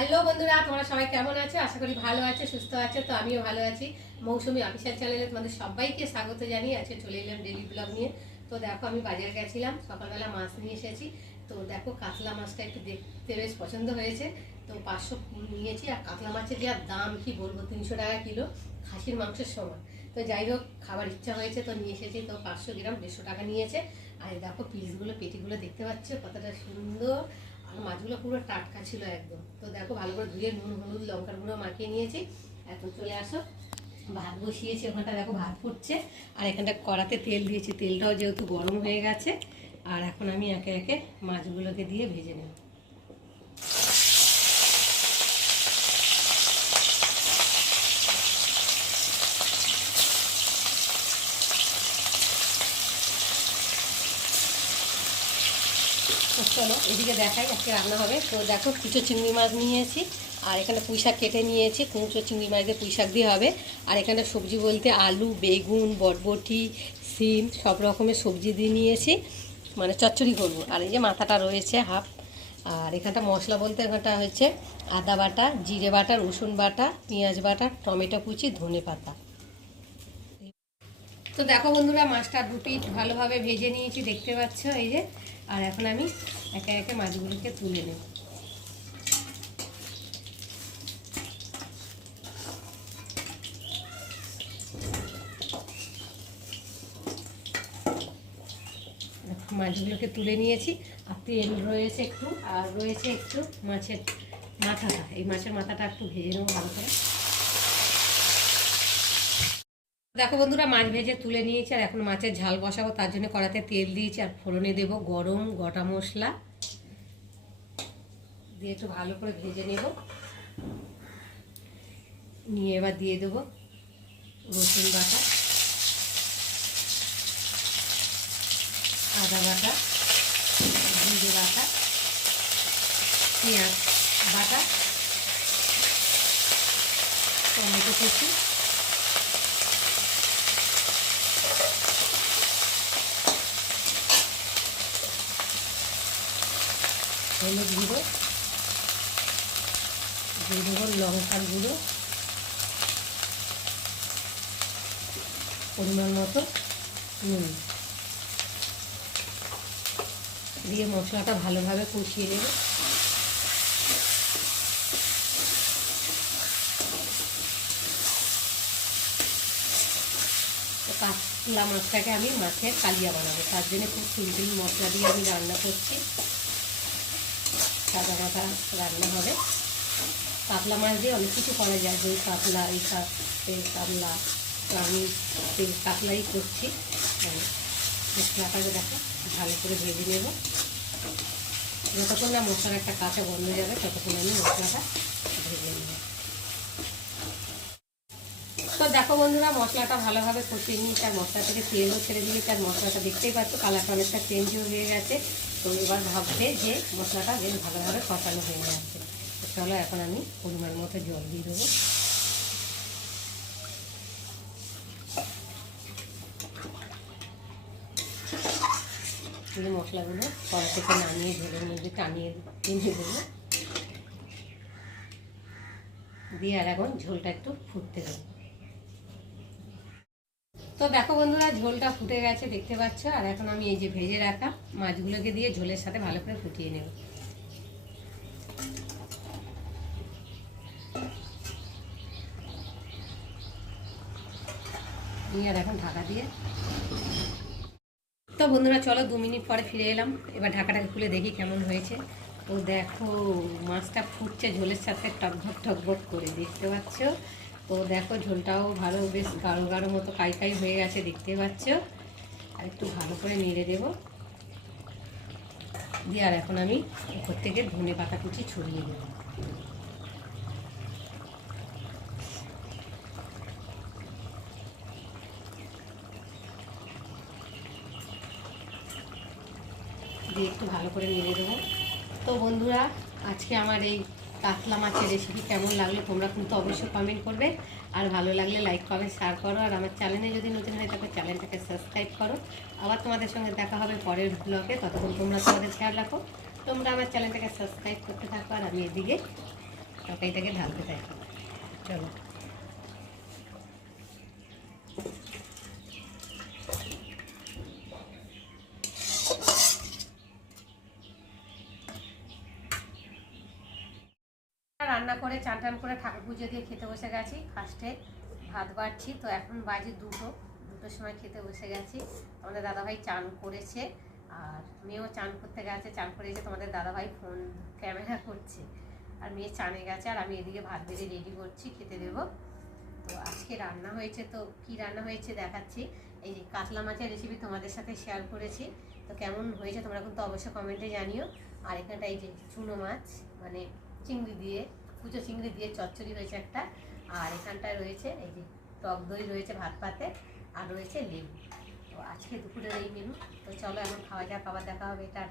Hello বন্ধুরা, তোমরা সবাই কেমন আছো? আশা করি ভালো আছে, সুস্থ আছে। তো আমিও ভালো আছি। মৌসুমী অফিসিয়াল চ্যানেলে তোমাদের সবাইকে স্বাগত জানিয়ে আজকে চলে এলাম ডেলি ব্লগ নিয়ে। তো দেখো, আমি বাজারে গেছিলাম, সকালবেলা মাছ নিয়ে এসেছি। তো দেখো, কাতলা মাছটা একটু দেখতে বেশ পছন্দ হয়েছে। তো 500 নিয়েছি। আর কাতলা মাছের যা দাম কি বলবো, 300 টাকা কিলো, খাসির মাংসের সমান। তো যাই হোক, খাবার ইচ্ছা হয়েছে তো নিয়ে এসেছি। তো 500 গ্রাম 150 টাকা নিয়েছে। আর দেখো পিসগুলো, পেটিগুলো দেখতে পাচ্ছ কতটা সুন্দর। আর মাছগুলো পুরো টাটকা ছিল একদম। তো দেখো, ভালো করে ধুয়ে নুন হলুদ লঙ্কার গুঁড়ো মাখিয়ে নিয়েছি। এখন চলে আসো, ভাত বসিয়েছি, ওখানটা দেখো ভাত ফুটছে। আর এখানটা কড়াতে তেল দিয়েছি, তেলটাও যেহেতু গরম হয়ে গেছে। আর এখন আমি একে একে মাছগুলোকে দিয়ে ভেজে নেব। চলো এদিকে দেখাই আজকে রান্না হবে। তো দেখো, কুচো চিংড়ি মাছ নিয়েছি। আর এখানে পুঁই শাক কেটে নিয়েছি, কুচো চিংড়ি মাছ দিয়ে পুঁই শাক দিয়ে হবে। আর এখানে সবজি বলতে আলু, বেগুন, বরবটি, সিম সব রকমের সবজি দিয়ে নিয়েছি, মানে চচ্চড়ি করবো। আর এই যে মাথাটা রয়েছে হাফ। আর এখানটা মশলা বলতে এখানটা হচ্ছে আদা বাটা, জিরে বাটা, রসুন বাটা, পেঁয়াজ বাটা, টমেটো কুচি, ধনে পাতা। তো দেখো বন্ধুরা, মাছটা দু পিঠ ভালোভাবে ভেজে নিয়েছি, দেখতে পাচ্ছ এই যে। আর এখন আমি একে একে মাছগুলোকে তুলে নেব। মাছগুলোকে তুলে নিয়েছি। আর তেল রয়েছে একটু, আর রয়েছে একটু মাছের মাথাটা। এই মাছের মাথাটা একটু ভেজে নেবো ভালো করে। দেখো বন্ধুরা, মাছ ভেজে তুলে নিয়েছি। আর এখন মাছের ঝাল বসাবো, তার জন্য কড়াতে তেল দিয়েছি। আর ফোড়নে দেবো গরম গোটা মশলা দিয়ে একটু ভালো করে ভেজে নেব। নিয়ে এবার দিয়ে দেবো রসুন বাটা, আদা বাটা, জিরে বাটা, পেঁয়াজ বাটা, টমেটো কুচি, হলুদ গুঁড়ো, দিয়ে দেবো লঙ্কার গুঁড়ো, পরিমাণ মতো নুন দিয়ে মশলাটা ভালোভাবে কষিয়ে নেব। কাতলা মাছটাকে আমি মাছের কালিয়া বানাবো, তার জন্য খুব সিম্পল মশলা দিয়ে আমি রান্না করছি। সাদা মাথা রান্না হবে। কাতলা মাছ দিয়ে অনেক কিছু করা যায়, যে কাতলা, এই কাতলা, তো আমি এই কাতলাই করছি। মশলাটাকে দেখো ভালো করে ভেজে নেব। যতক্ষণ না মশলার একটা কাঁচা গন্ধ যাবে ততক্ষণ আমি মশলাটা ভেজে নেব। তো দেখো বন্ধুরা, মশলাটা ভালোভাবে কষিয়ে নিয়েছি। আর মশলা থেকে তেলও ছেড়ে দিয়েছি। আর মশলাটা দেখতেই পাচ্ছ কালারটা অনেকটা চেঞ্জও হয়ে গেছে। তো এবার ভাবছে যে মশলাটা বেশ ভালোভাবে কষানো হয়ে যাচ্ছে। তো চলো এখন আমি পরিমাণ মতো জল দিয়ে দেবো। এই মশলাগুলো কড়া থেকে নামিয়ে ঝোলের মধ্যে টানিয়ে দেবো দিয়ে। আর এখন ঝোলটা একটু ফুটতে দেবো। তো দেখো বন্ধুরা, ঝোলটা ফুটে গেছে, দেখতে পাচ্ছ। আর এখন আমি এই যে ভেজে রাখা মাছগুলোকে দিয়ে ঝোলের সাথে ভালো করে ফুটিয়ে নেব। আর এখন ঢাকা দিয়ে। তো বন্ধুরা চলো, 2 মিনিট পরে ফিরে এলাম। এবার ঢাকাটাকে খুলে দেখি কেমন হয়েছে। তো দেখো, মাছটা ফুটছে ঝোলের সাথে টকবক টকবক করে, দেখতে পাচ্ছ। তো দেখো, ঝোলটাও ভালো, বেশ গাঢ় গাঢ় মতো কাই কাই হয়ে গেছে, দেখতে পাচ্ছ। আর একটু ভালো করে নেড়ে দেবো দিয়ে। আর এখন আমি উপর থেকে ধনে পাতা কুচি ছড়িয়ে দেবো। দিয়ে একটু ভালো করে নেড়ে দেবো। তো বন্ধুরা, আজকে আমার এই কাতলা মাছের রেসিপি কেমন লাগলো তোমরা কিন্তু অবশ্যই কমেন্ট করবে। আর ভালো লাগলে লাইক কমেন্ট শেয়ার করো। আর আমার চ্যানেলে যদি নতুন হয়ে থাকে চ্যানেলটাকে সাবস্ক্রাইব করো। আবার তোমাদের সঙ্গে দেখা হবে পরের ব্লগে। ততক্ষণ তোমরা তোমাদের খেয়াল রাখো। তোমরা আমার চ্যানেলটাকে সাবস্ক্রাইব করতে থাকো। আর আমি এদিকে তরকারিটাকে ঢালতে থাকি। চলো। রান্না করে চান টান করে ঠাকুর পুজো দিয়ে খেতে বসে গেছি। ফার্স্টে ভাত বাড়ছি, তো এখন বাজে দুটোর সময় খেতে বসে গেছি। আমাদের দাদাভাই চান করেছে আর মেয়েও চান করতে গেছে। চান করে এসে তোমাদের দাদাভাই ফোন ক্যামেরা করছে আর মেয়ে চানে গেছে, আর আমি এদিকে ভাত বেড়ে রেডি করছি, খেতে দেবো। তো আজকে রান্না হয়েছে, তো কি রান্না হয়েছে দেখাচ্ছি। এই যে কাতলা মাছের রেসিপি তোমাদের সাথে শেয়ার করেছি, তো কেমন হয়েছে তোমরা কিন্তু অবশ্যই কমেন্টে জানিও। আর এখানটা এই যে চুনো মাছ মানে চিংড়ি দিয়ে, কুচো চিংড়ি দিয়ে চচ্চড়ি হয়েছে একটা। আর এখানটায় রয়েছে এই যে টক দই রয়েছে ভাত পাতে, আর রয়েছে লেবু। তো আজকে দুপুরের এই মেনু। তো চলো এখন খাওয়া যাক, আবার দেখা হবে। এটা